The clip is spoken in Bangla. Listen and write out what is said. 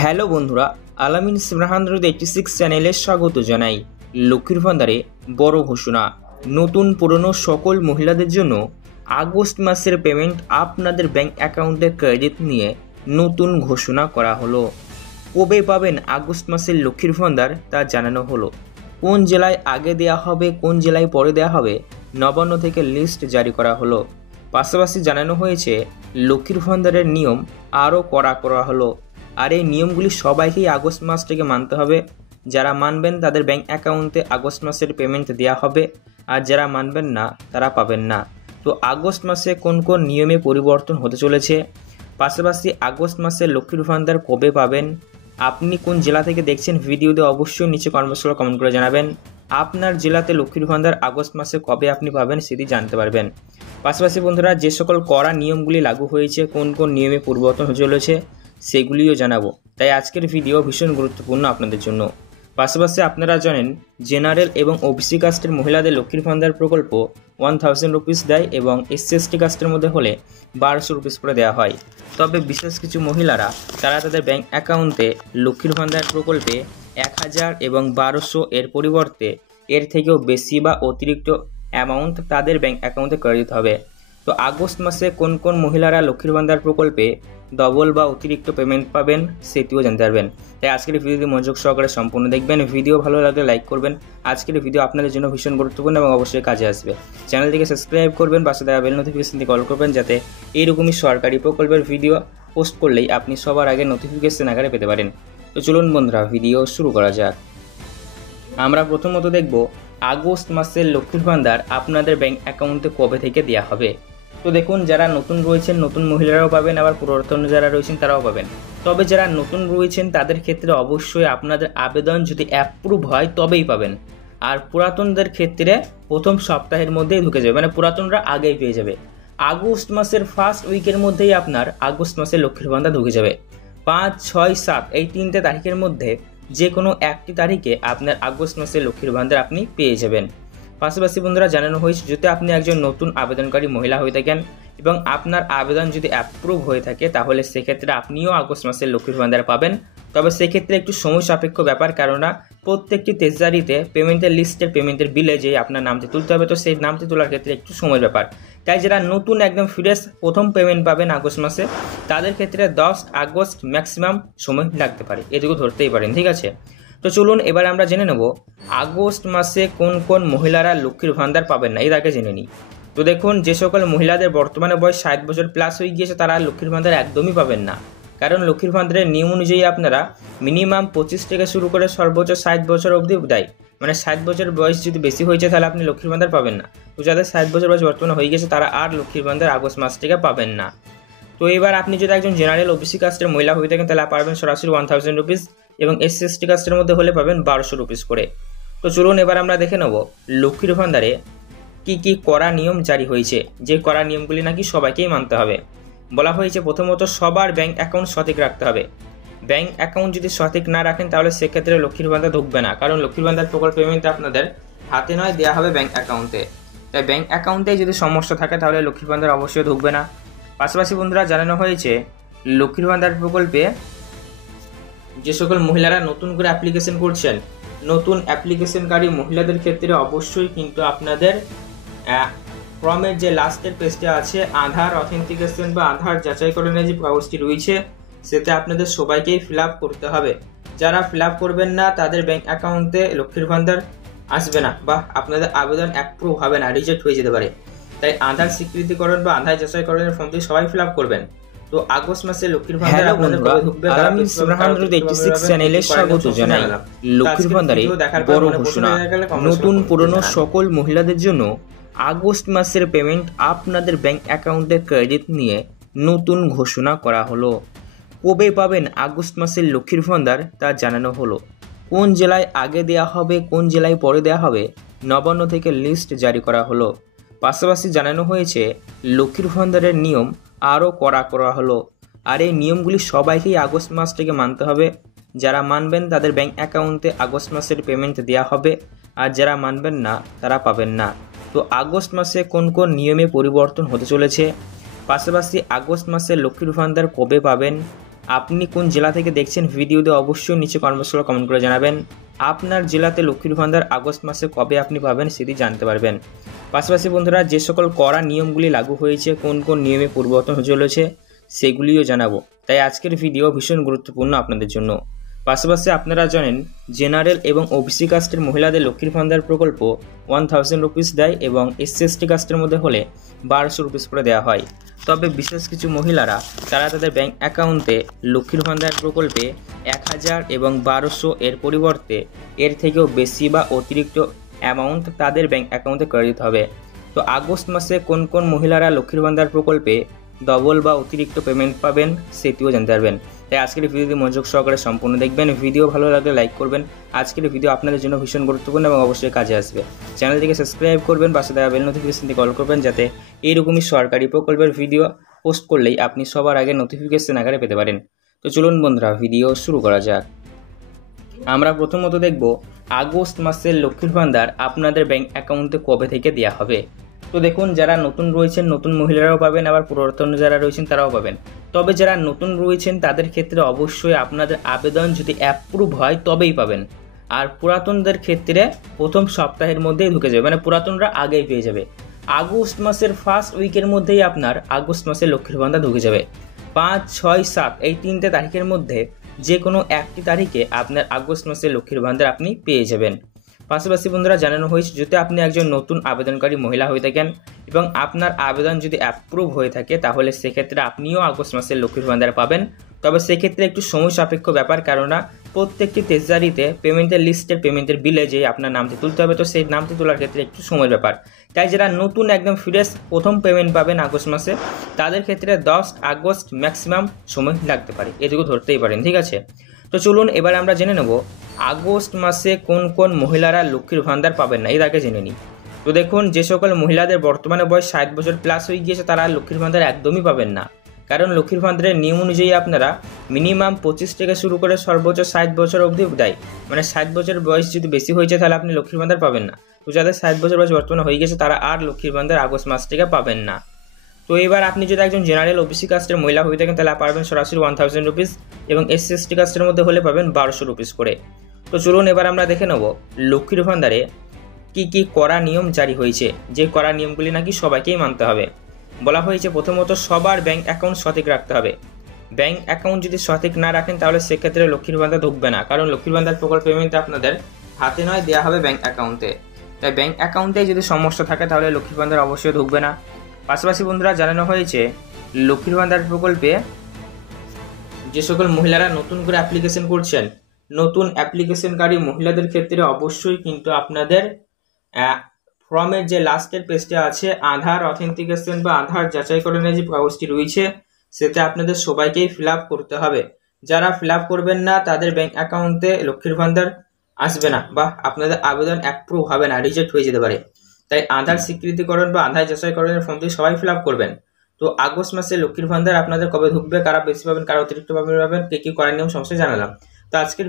হ্যালো বন্ধুরা, আলামিন 86 চ্যানেলে স্বাগত জানাই। লক্ষ্মীর ভান্ডারে বড় ঘোষণা, নতুন পুরনো সকল মহিলাদের জন্য আগস্ট মাসের পেমেন্ট আপনাদের ব্যাংক অ্যাকাউন্টে ক্রেডিট নিয়ে নতুন ঘোষণা করা হলো। কবে পাবেন আগস্ট মাসের লক্ষ্মীর ভান্ডার তা জানানো হলো। কোন জেলায় আগে দেওয়া হবে, কোন জেলায় পরে দেওয়া হবে, নবান্ন থেকে লিস্ট জারি করা হলো। পাশাপাশি জানানো হয়েছে লক্ষ্মীর ভান্ডারের নিয়ম আরও কড়া করা হলো। আর এই নিয়মগুলি সবাইকেই আগস্ট মাস থেকে মানতে হবে। যারা মানবেন তাদের ব্যাংক অ্যাকাউন্টে আগস্ট মাসের পেমেন্ট দেওয়া হবে, আর যারা মানবেন না তারা পাবেন না। তো আগস্ট মাসে কোন কোন নিয়মে পরিবর্তন হতে চলেছে, পাশাপাশি আগস্ট মাসে লক্ষ্মীর ভান্ডার কবে পাবেন, আপনি কোন জেলা থেকে দেখছেন ভিডিওতে অবশ্যই নিচে কমেন্ট করে জানাবেন। আপনার জেলাতে লক্ষ্মীর ভান্ডার আগস্ট মাসে কবে আপনি পাবেন সেটি জানতে পারবেন। পাশাপাশি বন্ধুরা, যে সকল কড়া নিয়মগুলি লাগু হয়েছে, কোন কোন নিয়মে পরিবর্তন হতে চলেছে সেগুলিও জানাবো। তাই আজকের ভিডিও ভীষণ গুরুত্বপূর্ণ আপনাদের জন্য। পাশাপাশি আপনারা জানেন জেনারেল এবং ওবিসি কাস্টের মহিলাদের লক্ষ্মীর ভান্ডার প্রকল্প 1000 রুপিস দেয় এবং SC/ST কাস্টের মধ্যে হলে 1200 রুপিস করে দেওয়া হয়। তবে বিশেষ কিছু মহিলারা তারা তাদের ব্যাংক অ্যাকাউন্টে লক্ষ্মীর ভান্ডার প্রকল্পে 1000 এবং 1200 এর পরিবর্তে এর থেকেও বেশি বা অতিরিক্ত অ্যামাউন্ট তাদের ব্যাংক অ্যাকাউন্টে করে দিতে হবে। তো আগস্ট মাসে কোন কোন মহিলারা লক্ষ্মীর ভান্ডার প্রকল্পে ডবল বা অতিরিক্ত পেমেন্ট পাবেন সেটিও জানতে পারবেন। তাই আজকের ভিডিওটি মনোযোগ সহকারে সম্পূর্ণ দেখবেন। ভিডিও ভালো লাগলে লাইক করবেন। আজকের ভিডিও আপনাদের জন্য ভীষণ গুরুত্বপূর্ণ এবং অবশ্যই কাজে আসবে। চ্যানেলটিকে সাবস্ক্রাইব করবেন, পাশে দেওয়া বেল নোটিফিকেশনটি কল করবেন, যাতে এইরকমই সরকারি প্রকল্পের ভিডিও পোস্ট করলেই আপনি সবার আগে নোটিফিকেশন আকারে পেতে পারেন। তো চলুন বন্ধুরা, ভিডিও শুরু করা যাক। আমরা প্রথমত দেখব আগস্ট মাসের লক্ষ্মীর ভান্ডার আপনাদের ব্যাংক অ্যাকাউন্টে কবে থেকে দেওয়া হবে। তো দেখুন, যারা নতুন রয়েছেন নতুন মহিলারাও পাবেন, আবার পুরাতন যারা রয়েছেন তারাও পাবেন। তবে যারা নতুন রয়েছেন তাদের ক্ষেত্রে অবশ্যই আপনাদের আবেদন যদি অ্যাপ্রুভ হয় তবেই পাবেন। আর পুরাতনদের ক্ষেত্রে প্রথম সপ্তাহের মধ্যেই ঢুকে যাবে, মানে পুরাতনরা আগেই পেয়ে যাবে। আগস্ট মাসের ফার্স্ট উইকের মধ্যেই আপনার আগস্ট মাসের লক্ষ্মীর ভান্ডার ঢুকে যাবে। 5, 6, 7 এই 3টে তারিখের মধ্যে যে কোনো একটি তারিখে আপনার আগস্ট মাসের লক্ষ্মীর ভান্ডার আপনি পেয়ে যাবেন। পাশাপাশি বন্ধুরা, জানানো হয়েছে যদি আপনি একজন নতুন আবেদনকারী মহিলা হয়ে থাকেন এবং আপনার আবেদন যদি অ্যাপ্রুভ হয়ে থাকে তাহলে সেক্ষেত্রে আপনিও আগস্ট মাসের লক্ষ্মীর ভান্ডার পাবেন। তবে সেক্ষেত্রে একটু সময় সাপেক্ষ ব্যাপার, কেননা প্রত্যেকটি তেজারিতে পেমেন্টের লিস্টের পেমেন্টের বিলে যে আপনার নামটি তুলতে হবে, তো সেই নামটি তোলার ক্ষেত্রে একটু সময়ের ব্যাপার। তাই যারা নতুন একদম ফ্রেশ প্রথম পেমেন্ট পাবেন আগস্ট মাসে তাদের ক্ষেত্রে 10 আগস্ট ম্যাক্সিমাম সময় লাগতে পারে, এটুকু ধরতেই পারেন, ঠিক আছে। তো চলুন এবার আমরা জেনে নেব আগস্ট মাসে কোন কোন মহিলারা লক্ষ্মীর ভান্ডার পাবেন না, এর আগে জেনে নিই। তো দেখুন, যে সকল মহিলাদের বর্তমানে বয়স 60 বছর প্লাস হয়ে গিয়েছে তারা লক্ষ্মীর ভান্ডার একদমই পাবেন না। কারণ লক্ষ্মীর ভান্ডারের নিয়ম অনুযায়ী আপনারা মিনিমাম 25 থেকে শুরু করে সর্বোচ্চ 60 বছর অবধি দেয়। মানে 60 বছর বয়স যদি বেশি হয়েছে তাহলে আপনি লক্ষ্মীর ভান্ডার পাবেন না। তো যাদের 60 বছর বয়স বর্তমানে হয়ে গেছে তারা আর লক্ষ্মীর ভান্ডার আগস্ট মাস থেকে পাবেন না। তো এবার আপনি যদি একজন জেনারেল ওবিসি কাস্টের মহিলা হয়ে থাকেন তাহলে পাবেন সরাসরি 1000 রুপিস এবং SC/ST কাস্টের মধ্যে হলে পাবেন 1200 রুপিস করে। তো চলুন এবার আমরা দেখে নেব লক্ষ্মীর ভান্ডারে কি কি কড়া নিয়ম জারি হয়েছে, যে কড়া নিয়মগুলি নাকি সবাইকেই মানতে হবে। বলা হয়েছে প্রথমত সবার ব্যাংক অ্যাকাউন্ট সঠিক রাখতে হবে। ব্যাংক অ্যাকাউন্ট যদি সঠিক না রাখেন তাহলে সেক্ষেত্রে লক্ষ্মীর ভান্ডার ঢুকবে না, কারণ লক্ষ্মীর ভান্ডার প্রকল্প পেমেন্ট আপনাদের হাতে নয়, দেওয়া হবে ব্যাংক অ্যাকাউন্টে। তাই ব্যাংক অ্যাকাউন্টে যদি সমস্যা থাকে তাহলে লক্ষ্মীর ভান্ডার অবশ্যই ঢুকবে না। পাশাপাশি বন্ধুরা, জানানো হয়েছে লক্ষ্মীর ভান্ডার প্রকল্পে যে সকল মহিলারা নতুন করে অ্যাপ্লিকেশন করছেন, নতুন অ্যাপ্লিকেশনকারী মহিলাদের ক্ষেত্রে অবশ্যই কিন্তু আপনাদের ফর্মের যে লাস্টের পেজটা আছে আধার অথেন্টিকেশন বা আধার যাচাইকরণের যে কাগজটি রয়েছে সেটা আপনাদের সবাইকেই ফিল আপ করতে হবে। যারা ফিল আপ করবেন না তাদের ব্যাংক অ্যাকাউন্টে লক্ষ্মীর ভান্ডার আসবে না বা আপনাদের আবেদন অ্যাপ্রুভ হবে না, রিজেক্ট হয়ে যেতে পারে। তাই আধার স্বীকৃতিকরণ বা আধার যাচাইকরণের ফর্মটি সবাই ফিল আপ করবেন। তো আগস্ট মাসে লক্ষ্মীর ভান্ডার আপনাদের কবে ঢুকবে, আলামিন 86 চ্যানেলে স্বাগত জানাই। লক্ষ্মীর ভান্ডারে বড় ঘোষণা, নতুন পুরনো সকল মহিলাদের জন্য আগস্ট মাসের পেমেন্ট আপনাদের ব্যাংক অ্যাকাউন্টে ক্রেডিট নিয়ে নতুন ঘোষণা করা হলো। কবে পাবেন আগস্ট মাসের লক্ষ্মীর ভান্ডার তা জানানো হলো। কোন জেলায় আগে দেওয়া হবে, কোন জেলায় পরে দেওয়া হবে, নবান্ন থেকে লিস্ট জারি করা হলো। পাশাপাশি জানানো হয়েছে লক্ষ্মীর ভান্ডারের নিয়ম আরও কড়া করা হলো। আর এই নিয়মগুলি সবাইকেই আগস্ট মাস থেকে মানতে হবে। যারা মানবেন তাদের ব্যাংক অ্যাকাউন্টে আগস্ট মাসের পেমেন্ট দেওয়া হবে, আর যারা মানবেন না তারা পাবেন না। তো আগস্ট মাসে কোন কোন নিয়মে পরিবর্তন হতে চলেছে, পাশাপাশি আগস্ট মাসে লক্ষ্মীর ভান্ডার কবে পাবেন, আপনি কোন জেলা থেকে দেখছেন ভিডিওতে অবশ্যই নিচে কমেন্ট কমেন্ট করে জানাবেন। আপনার জেলাতে লক্ষ্মীর ভান্ডার আগস্ট মাসে কবে আপনি পাবেন সেটি জানতে পারবেন। পাশাপাশি বন্ধুরা, যে সকল কড়া নিয়মগুলি লাগু হয়েছে, কোন কোন নিয়মে পরিবর্তন হয়ে চলেছে সেগুলিও জানাবো। তাই আজকের ভিডিও ভীষণ গুরুত্বপূর্ণ আপনাদের জন্য। পাশাপাশি আপনারা জানেন জেনারেল এবং ওবিসি কাস্টের মহিলাদের লক্ষ্মীর ভান্ডার প্রকল্প 1000 রুপিস দেয় এবং SC/ST কাস্টের মধ্যে হলে 1200 রুপিস করে দেওয়া হয়। তবে বিশেষ কিছু মহিলারা তারা তাদের ব্যাংক অ্যাকাউন্টে লক্ষ্মীর ভান্ডার প্রকল্পে 1000 এবং 1200 এর পরিবর্তে এর থেকেও বেশি বা অতিরিক্ত অ্যামাউন্ট তাদের ব্যাংক অ্যাকাউন্টে করে দিতে হবে। তো আগস্ট মাসে কোন কোন মহিলারা লক্ষ্মীর ভান্ডার প্রকল্পে ডবল বা অতিরিক্ত পেমেন্ট পাবেন সেটিও জানতে পারবেন। তাই আজকের ভিডিওটি মনোযোগ সহকারে সম্পূর্ণ দেখবেন। ভিডিও ভালো লাগলে লাইক করবেন। আজকের ভিডিও আপনাদের জন্য ভীষণ গুরুত্বপূর্ণ এবং অবশ্যই কাজে আসবে। চ্যানেলটিকে সাবস্ক্রাইব করবেন, পাশে দেওয়া বেল নোটিফিকেশনটি কল করবেন যাতে এইরকমই সরকারি প্রকল্পের ভিডিও পোস্ট করলেই আপনি সবার আগে নোটিফিকেশন আকারে পেতে পারেন। তো চলুন বন্ধুরা, ভিডিও শুরু করা যাক। আমরা প্রথমত দেখব আগস্ট মাসের লক্ষ্মীর ভান্ডার আপনাদের ব্যাংক অ্যাকাউন্টে কবে থেকে দেওয়া হবে। তো দেখুন, যারা নতুন রয়েছেন নতুন মহিলারাও পাবেন, আবার পুরাতন যারা রয়েছেন তারাও পাবেন। তবে যারা নতুন রয়েছেন তাদের ক্ষেত্রে অবশ্যই আপনাদের আবেদন যদি অ্যাপ্রুভ হয় তবেই পাবেন। আর পুরাতনদের ক্ষেত্রে প্রথম সপ্তাহের মধ্যেই ঢুকে যাবে, মানে পুরাতনরা আগেই পেয়ে যাবে। আগস্ট মাসের ফার্স্ট উইকের মধ্যেই আপনার আগস্ট মাসের লক্ষ্মীর ভান্ডার ঢুকে যাবে। 5, 6, 7 এই 3টে তারিখের মধ্যে যে কোনো একটি তারিখে আপনার আগস্ট মাসের লক্ষ্মীর ভান্ডার আপনি পেয়ে যাবেন। পাশাপাশি বন্ধুরা, জানানো হয়েছে যদি আপনি একজন নতুন আবেদনকারী মহিলা হয়ে থাকেন এবং আপনার আবেদন যদি অ্যাপ্রুভ হয়ে থাকে তাহলে সেক্ষেত্রে আপনিও আগস্ট মাসের লক্ষ্মীর ভান্ডার পাবেন। তবে সেক্ষেত্রে একটু সময় সাপেক্ষ ব্যাপার, কেননা প্রত্যেকটি ট্রেজারিতে পেমেন্টের লিস্টের পেমেন্টের বিলে যে আপনার নামটি তুলতে হবে, তো সেই নামটি তোলার ক্ষেত্রে একটু সময়ের ব্যাপার। তাই যারা নতুন একদম ফ্রেশ প্রথম পেমেন্ট পাবেন আগস্ট মাসে তাদের ক্ষেত্রে 10 আগস্ট ম্যাক্সিমাম সময় লাগতে পারে, এটুকু ধরতেই পারেন। ঠিক আছে, তো চলুন এবার আমরা জেনে নেব আগস্ট মাসে কোন কোন মহিলারা লক্ষ্মীর ভান্ডার পাবেন না, এর আগে জেনে নিই। তো দেখুন, যে সকল মহিলাদের বর্তমানে বয়স 60 বছর প্লাস হয়ে গিয়েছে তারা লক্ষ্মীর ভান্ডার একদমই পাবেন না। কারণ লক্ষ্মীর ভান্ডারের নিয়ম অনুযায়ী আপনারা মিনিমাম 25 থেকে শুরু করে সর্বোচ্চ 60 বছর অবধি দেয়, মানে 60 বছর বয়স যদি বেশি হয়ে যায় তাহলে আপনি লক্ষ্মীর ভান্ডার পাবেন না। তো যাদের 60 বছর বয়স বর্তমানে হয়ে গেছে তারা আর লক্ষ্মীর ভান্ডার আগস্ট মাস থেকে পাবেন না। তো এবার আপনি যদি একজন জেনারেল ওবিসি কাস্টের মহিলা হয়ে থাকেন তাহলে পাবেন সরাসরি 1000 রুপিস এবং SC/ST কাস্টের মধ্যে হলে পাবেন 1200 রুপিস করে। তো চলুন এবার আমরা দেখে নেব লক্ষ্মীর ভান্ডারে কি কি কড়া নিয়ম জারি হয়েছে, যে কড়া নিয়মগুলি নাকি সবাইকেই মানতে হবে। বলা হয়েছে প্রথমত সবার ব্যাংক অ্যাকাউন্ট সঠিক রাখতে হবে। ব্যাংক অ্যাকাউন্ট যদি সঠিক না রাখেন তাহলে সেক্ষেত্রে লক্ষ্মীর ভান্ডার ঢুকবে না, কারণ লক্ষ্মীর ভান্ডার প্রকল্প পেমেন্ট আপনাদের হাতে নয়, দেওয়া হবে ব্যাংক অ্যাকাউন্টে। তাই ব্যাংক অ্যাকাউন্টে যদি সমস্যা থাকে তাহলে লক্ষ্মীর ভান্ডার অবশ্যই ঢুকবে না। পাশাপাশি বন্ধুরা, জানানো হয়েছে লক্ষ্মীর ভান্ডার প্রকল্পে যে সকল মহিলারা নতুন করে অ্যাপ্লিকেশন করছেন, নতুন অ্যাপ্লিকেশনকারী মহিলাদের ক্ষেত্রে অবশ্যই কিন্তু আপনাদের ফর্মের যে লাস্টের পেজটা আছে আধার অথেন্টিকেশন বা আধার যাচাইকরণের যে কাগজটি রয়েছে সেটা আপনাদের সবাইকেই ফিল আপ করতে হবে। যারা ফিল আপ করবেন না তাদের ব্যাংক অ্যাকাউন্টে লক্ষ্মীর ভান্ডার আসবে না বা আপনাদের আবেদন অ্যাপ্রুভ হবে না, রিজেক্ট হয়ে যেতে পারে। তাই আধার স্বীকৃতিকরণ বা আধার যাচাইকরণের ফর্মটি সবাই ফিল আপ করবেন। তো আগস্ট মাসে লক্ষ্মীর ভান্ডার আপনাদের কবে ঢুকবে, কারা বেশি পাবেন কারা অতিরিক্ত পাবেন, কে কী করার নিয়ম সমস্যা জানালাম। তো আজকের